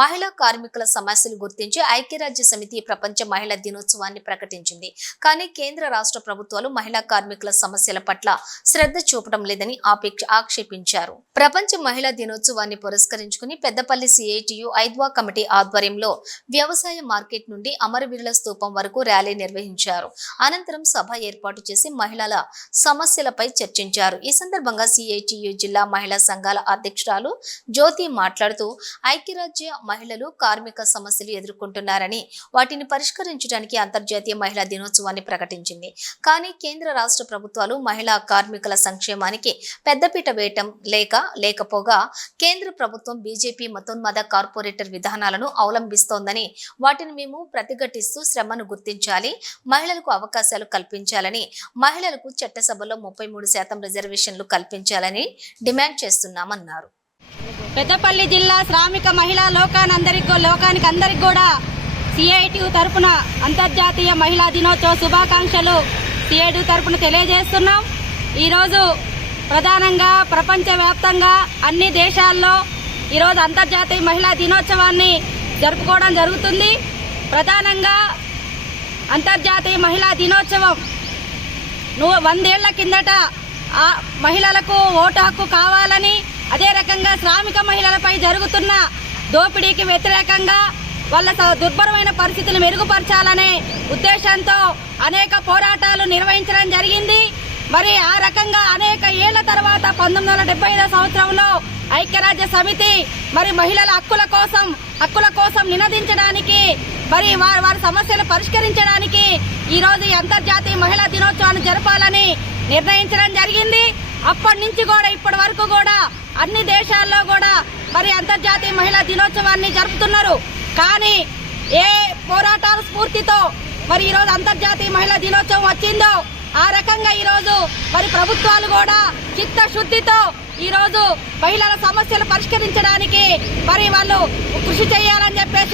మహిళా కార్మికుల సమస్యలు గుర్తించి ఐక్యరాజ్య సమితి ప్రపంచ మహిళా దినోత్సవాన్ని ప్రకటించింది. కానీ కేంద్ర రాష్ట్ర ప్రభుత్వాలు మహిళా కార్మికుల సమస్యల పట్ల శ్రద్ధ చూపడం లేదని ఆక్షేపించారు. ప్రపంచ మహిళా దినోత్సవాన్ని పురస్కరించుకుని పెద్దపల్లి సిఐటియు ఐద్వా కమిటీ ఆధ్వర్యంలో వ్యవసాయ మార్కెట్ నుండి అమరవీరుల స్తూపం వరకు ర్యాలీ నిర్వహించారు. అనంతరం సభ ఏర్పాటు చేసి మహిళల సమస్యలపై చర్చించారు. ఈ సందర్భంగా సిఐటియు జిల్లా మహిళా సంఘాల అధ్యక్షురాలు జ్యోతి మాట్లాడుతూ ఐక్యరాజ్య మహిళలు కార్మిక సమస్యలు ఎదుర్కొంటున్నారని వాటిని పరిష్కరించడానికి అంతర్జాతీయ మహిళా దినోత్సవాన్ని ప్రకటించింది. కానీ కేంద్ర రాష్ట్ర ప్రభుత్వాలు మహిళా కార్మికుల సంక్షేమానికి పెద్దపీట వేయటం లేకపోగా కేంద్ర ప్రభుత్వం బీజేపీ మతోన్మాద కార్పొరేటర్ విధానాలను అవలంబిస్తోందని, వాటిని మేము ప్రతిఘటిస్తూ శ్రమను గుర్తించాలి, మహిళలకు అవకాశాలు కల్పించాలని, మహిళలకు చట్టసభలో 33% రిజర్వేషన్లు కల్పించాలని డిమాండ్ చేస్తున్నామన్నారు. పెద్దపల్లి జిల్లా శ్రామిక మహిళా లోకానికి అందరికి కూడా సిఐటియు తరపున అంతర్జాతీయ మహిళా దినోత్సవ శుభాకాంక్షలు సిఐటియు తరపున తెలియజేస్తున్నాం. ఈరోజు ప్రధానంగా ప్రపంచవ్యాప్తంగా అన్ని దేశాల్లో ఈరోజు అంతర్జాతీయ మహిళా దినోత్సవాన్ని జరుపుకోవడం జరుగుతుంది. ప్రధానంగా అంతర్జాతీయ మహిళా దినోత్సవం 100 ఏళ్ల కిందట మహిళలకు ఓటు హక్కు కావాలని, అదే రకంగా శ్రామిక మహిళలపై జరుగుతున్న దోపిడీకి వ్యతిరేకంగా వాళ్ళ దుర్భరమైన పరిస్థితులు మెరుగుపరచాలనే ఉద్దేశంతో అనేక పోరాటాలు నిర్వహించడం జరిగింది. మరి ఆ రకంగా అనేక ఏళ్ల తర్వాత 1975 సంవత్సరంలో ఐక్యరాజ్య సమితి మరి మహిళల హక్కుల కోసం నినదించడానికి, మరి వారి సమస్యలు పరిష్కరించడానికి ఈరోజు ఈ అంతర్జాతీయ మహిళా దినోత్సవాన్ని జరపాలని నిర్ణయించడం జరిగింది. అప్పటి నుంచి కూడా ఇప్పటి వరకు కూడా అన్ని దేశాల్లో కూడా మరి అంతర్జాతీయ మహిళా దినోత్సవాన్ని జరుపుతున్నారు. కానీ ఏ పోరాటాల స్ఫూర్తితో మరి ఈరోజు అంతర్జాతీయ మహిళా దినోత్సవం వచ్చిందో ఆ రకంగా ఈరోజు మరి ప్రభుత్వాలు కూడా చిత్తశుద్ధితో ఈరోజు మహిళల సమస్యలు పరిష్కరించడానికి మరి వాళ్ళు కృషి చేయాలని చెప్పేసి